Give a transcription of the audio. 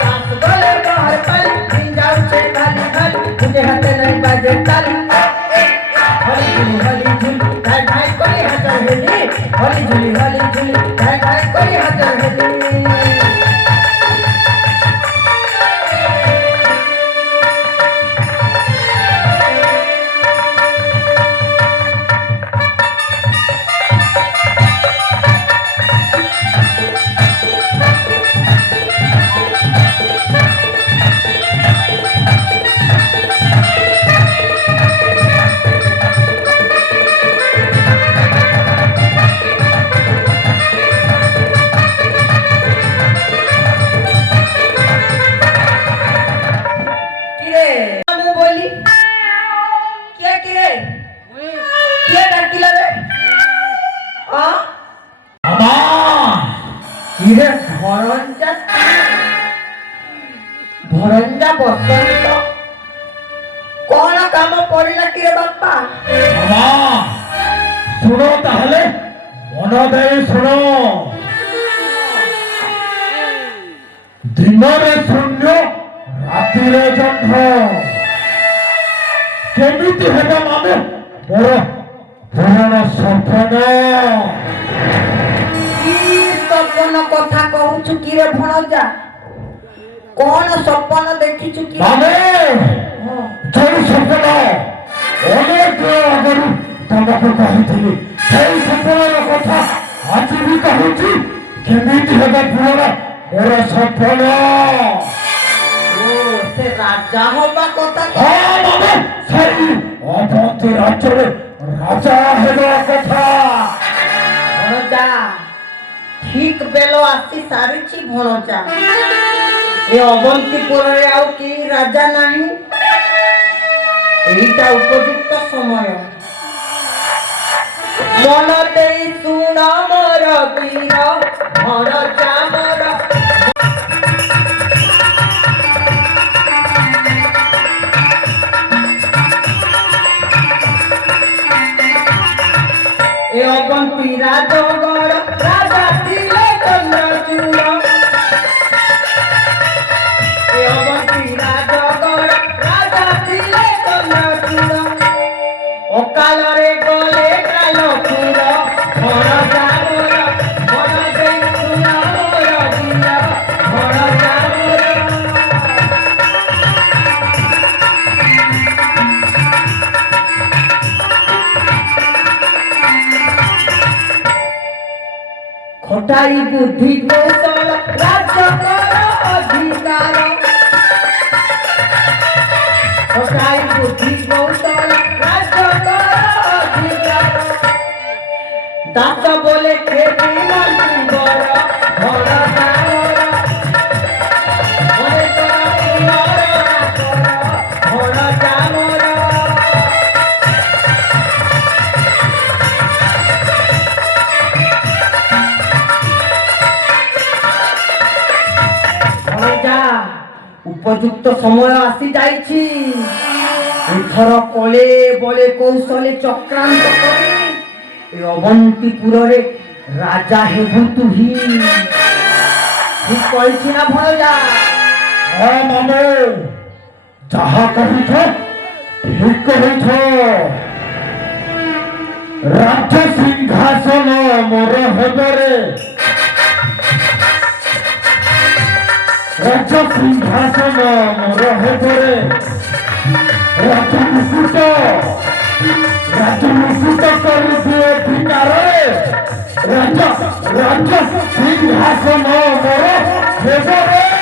सास बोले बाहर पल जाऊ से खाली खाली तुझे हाथ नहीं बाजे ताली हली झुली धाय धाय कोई हाजर हेली हली झुली धाय धाय कोई हाजर हेली भरंजा बसंत कौन काम पड़िला कि रे बापा मामा सुनो ताहले मन दे सुनो दिन में शून्य राति रे जंघ केमिति हेबा मामे मोर पुराण सपन की सपन कथा कहूछु कि रे भणजा कौन सपन देखिछु कि मामे जो सपन अनेक आगरु तमको कहिथिली सेई सपनर कथा आज भी कहूछि केमिति हेबा पुराण मोर सपन ओ से राजा होबा कथा हाँ मामे सेई अवंती राज्य रे राजा हेबा कथा भणजा ठीक बेलो आसी सारिछि भणजा ए अवंतीपुर रे आउ की राजा नाही एटा उपयुक्त समय मन देई सुण मोर वीर भणजा मोर ए अवंती राजगढ़ राजा दिले चंद्रचूड़ अकाल रे गले काल पुर भण जामर भण देई सुन मोर वीर भण जामर खटाई बुद्धि कौशल राज्य कर अधिकार खटाई बुद्धि कौशल राज्य कर अधिकार दास बोले खेती मंत्री बर भण जामर बोले तोरा पुनर भण जामर उपयुक्त समय आसी जाइछि एथर कले बले कौशले चक्रांत करे ए अवंतीपुर रे राजा हेबु तुही ठीक कहिछि ना भणजा हाँ मामे जहा कहिछ ठीक कहिछ राज्य सिंहासन मोर हेबरे राज्य सिंहासन मोर हेबरे राज्य मुकुट कर दिए भिकारे राज्य सिंहासन मोर हेबरे